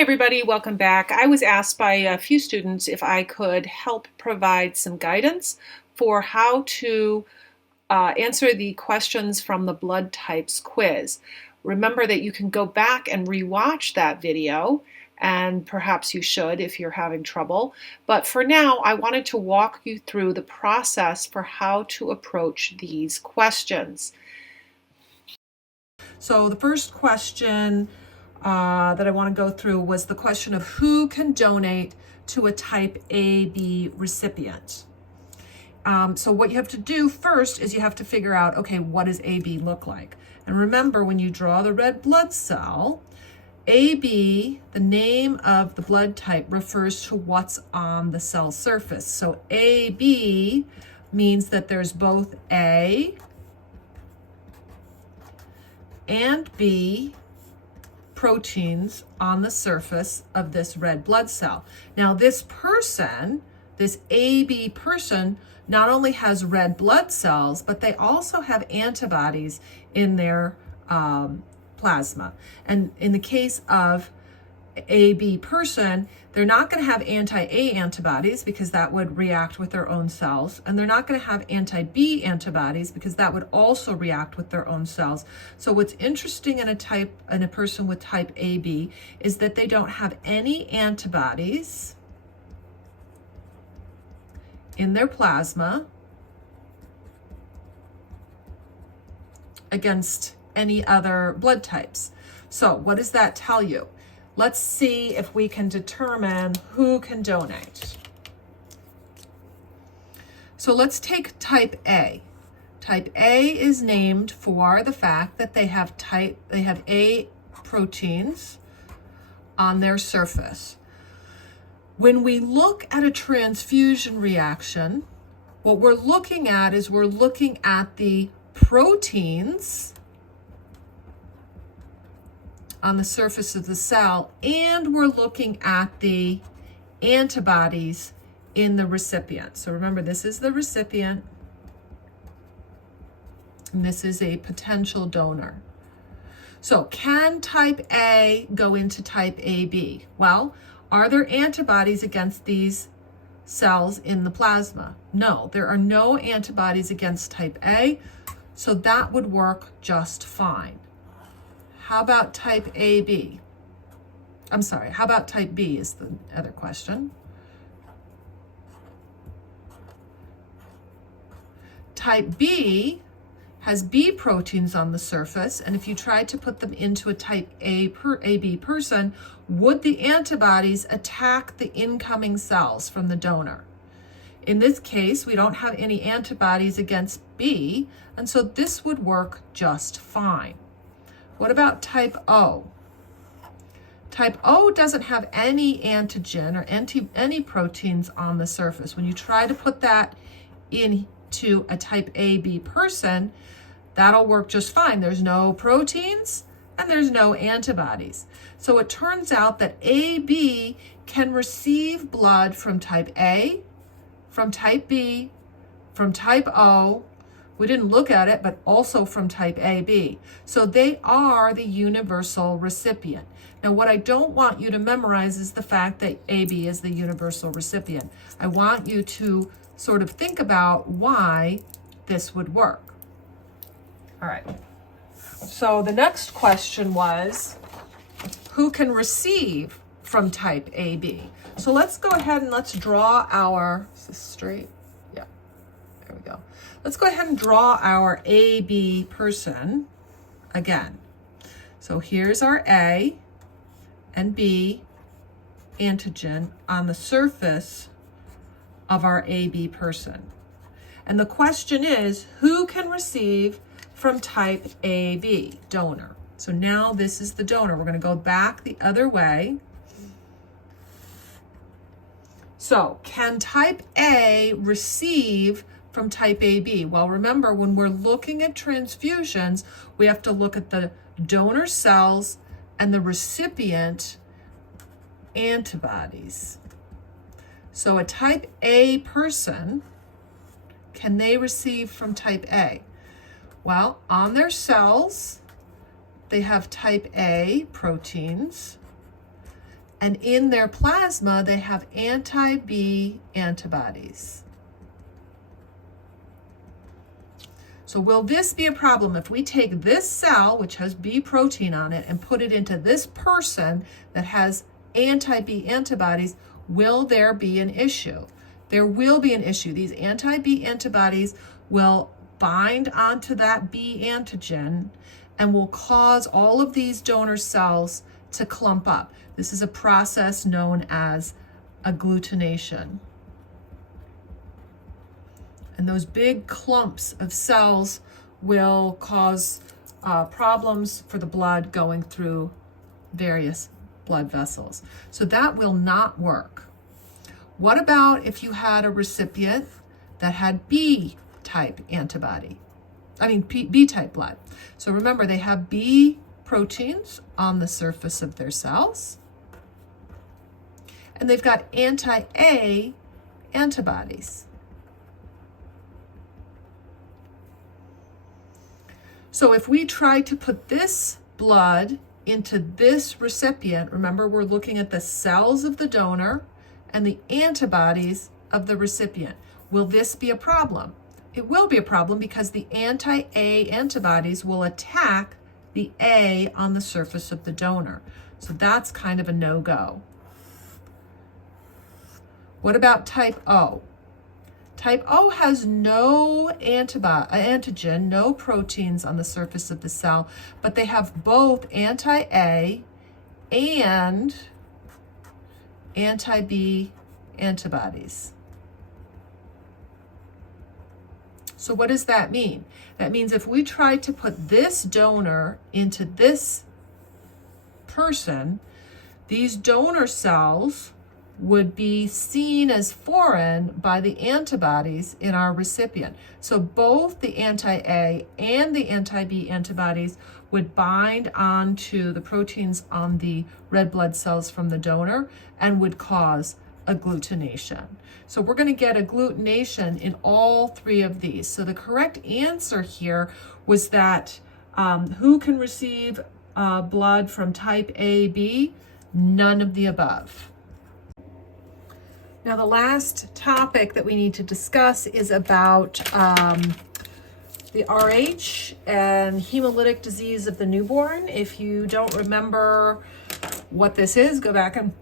Hi everybody, welcome back. I was asked by a few students if I could help provide some guidance for how to answer the questions from the blood types quiz. Remember that you can go back and rewatch that video, and perhaps you should if you're having trouble. But for now, I wanted to walk you through the process for how to approach these questions. So the first question that I want to go through was the question of who can donate to a type AB recipient. So what you have to do first is you have to figure out, okay, what does AB look like? And remember, when you draw the red blood cell, AB, the name of the blood type, refers to what's on the cell surface. So AB means that there's both A and B proteins on the surface of this red blood cell. Now this person, this AB person, not only has red blood cells, but they also have antibodies in their plasma. And in the case of AB person, they're not going to have anti-A antibodies because that would react with their own cells, and they're not going to have anti-B antibodies because that would also react with their own cells. So what's interesting in a person with type AB is that they don't have any antibodies in their plasma against any other blood types. So what does that tell you? Let's see if we can determine who can donate. So let's take type A. Type A is named for the fact that they have A proteins on their surface. When we look at a transfusion reaction, what we're looking at is we're looking at the proteins on the surface of the cell, and we're looking at the antibodies in the recipient. So remember, this is the recipient, and this is a potential donor. So can type A go into type AB? Well, are there antibodies against these cells in the plasma? No, there are no antibodies against type A, so that would work just fine. How about type AB? I'm sorry, how about type B is the other question. Type B has B proteins on the surface, and if you tried to put them into a type AB person, would the antibodies attack the incoming cells from the donor? In this case, we don't have any antibodies against B, and so this would work just fine. What about type O? Type O doesn't have any antigen or any proteins on the surface. When you try to put that into a type AB person, that'll work just fine. There's no proteins and there's no antibodies. So it turns out that AB can receive blood from type A, from type B, from type O. We didn't look at it, but also from type AB. So they are the universal recipient. Now, what I don't want you to memorize is the fact that AB is the universal recipient. I want you to sort of think about why this would work. All right. So the next question was, who can receive from type AB? So let's go ahead and let's draw our, is this straight? Yeah, there we go. Let's go ahead and draw our AB person again. So here's our A and B antigen on the surface of our AB person. And the question is, who can receive from type AB, donor? So now this is the donor. We're going to go back the other way. So can type A receive from type AB? Well, remember, when we're looking at transfusions, we have to look at the donor cells and the recipient antibodies. So a type A person, can they receive from type A? Well, on their cells, they have type A proteins, And in their plasma, they have anti-B antibodies. So will this be a problem if we take this cell, which has B protein on it, and put it into this person that has anti-B antibodies? Will there be an issue? There will be an issue. These anti-B antibodies will bind onto that B antigen and will cause all of these donor cells to clump up. This is a process known as agglutination. And those big clumps of cells will cause problems for the blood going through various blood vessels. So that will not work. What about if you had a recipient that had B-type antibody? B-type blood. So remember, they have B proteins on the surface of their cells, and they've got anti-A antibodies. So if we try to put this blood into this recipient, remember we're looking at the cells of the donor and the antibodies of the recipient. Will this be a problem? It will be a problem because the anti-A antibodies will attack the A on the surface of the donor. So that's kind of a no-go. What about type O? Type O has no antigen, no proteins on the surface of the cell, but they have both anti-A and anti-B antibodies. So what does that mean? That means if we try to put this donor into this person, these donor cells would be seen as foreign by the antibodies in our recipient. So both the anti-A and the anti-B antibodies would bind onto the proteins on the red blood cells from the donor and would cause agglutination. So we're going to get agglutination in all three of these. So the correct answer here was that who can receive blood from type AB? None of the above. Now, the last topic that we need to discuss is about the RH and hemolytic disease of the newborn. If you don't remember what this is, go back and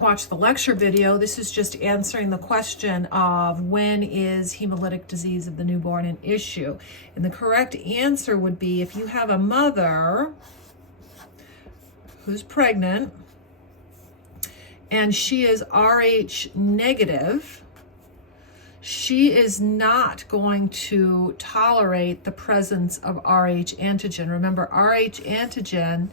watch the lecture video. This is just answering the question of when is hemolytic disease of the newborn an issue. And the correct answer would be if you have a mother who's pregnant and she is RH negative, she is not going to tolerate the presence of RH antigen. Remember, RH antigen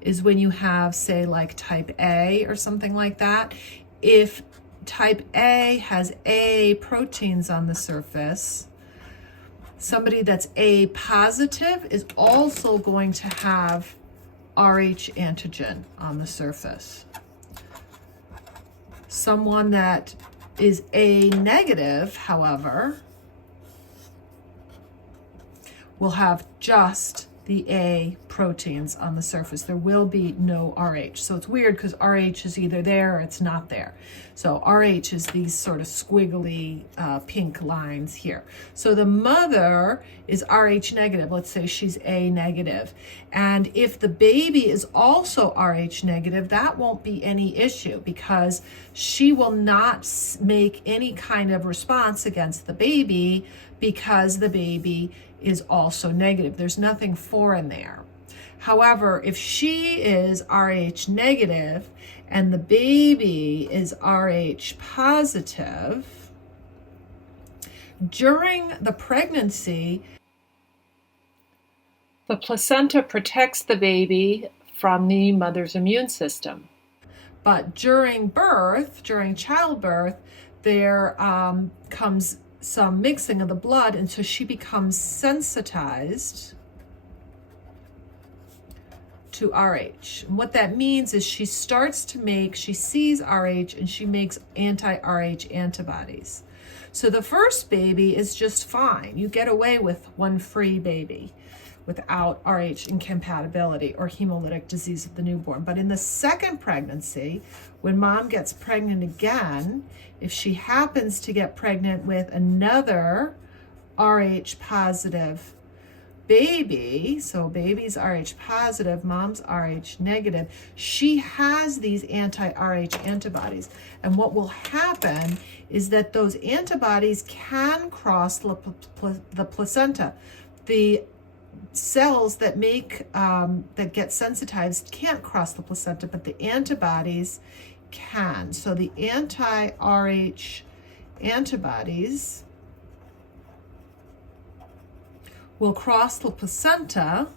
is when you have, say, like type A or something like that. If type A has A proteins on the surface, somebody that's A positive is also going to have RH antigen on the surface. Someone that is A negative, however, will have just the A proteins on the surface. There will be no RH. So it's weird because RH is either there or it's not there. So RH is these sort of squiggly pink lines here. So the mother is RH negative. Let's say she's A negative. And if the baby is also RH negative, that won't be any issue because she will not make any kind of response against the baby because the baby is also negative. There's nothing foreign there. However, if she is RH negative and the baby is RH positive, during the pregnancy, the placenta protects the baby from the mother's immune system. But during birth, during childbirth, there comes some mixing of the blood, and so she becomes sensitized to RH. And what that means is she sees RH and she makes anti-RH antibodies. So the first baby is just fine. You get away with one free baby. without Rh incompatibility or hemolytic disease of the newborn. But in the second pregnancy, when mom gets pregnant again, if she happens to get pregnant with another Rh positive baby, so baby's Rh positive, mom's Rh negative, she has these anti-Rh antibodies. And what will happen is that those antibodies can cross the placenta. The cells that that get sensitized can't cross the placenta, but the antibodies can. So the anti-Rh antibodies will cross the placenta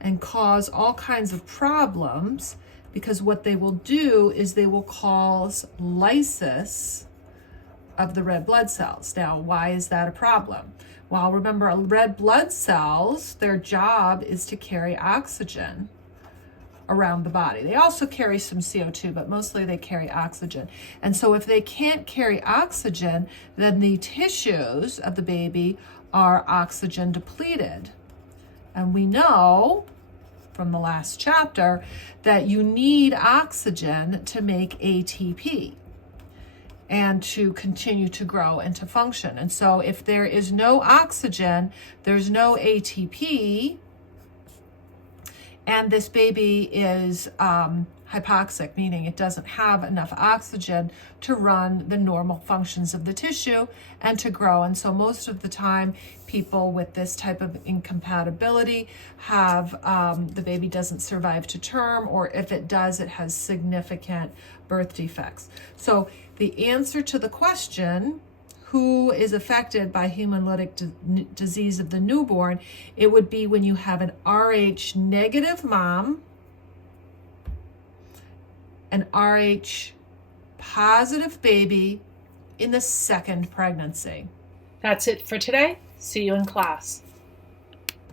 and cause all kinds of problems, because what they will do is they will cause lysis of the red blood cells. Now, why is that a problem? Well, remember, red blood cells, their job is to carry oxygen around the body. They also carry some CO2, but mostly they carry oxygen. And so if they can't carry oxygen, then the tissues of the baby are oxygen depleted. And we know from the last chapter that you need oxygen to make ATP and to continue to grow and to function. And so if there is no oxygen, there's no ATP, and this baby is hypoxic, meaning it doesn't have enough oxygen to run the normal functions of the tissue and to grow. And so most of the time, people with this type of incompatibility have, the baby doesn't survive to term, or if it does, it has significant birth defects. So the answer to the question, who is affected by hemolytic disease of the newborn, it would be when you have an Rh negative mom, an Rh positive baby in the second pregnancy. That's it for today. See you in class.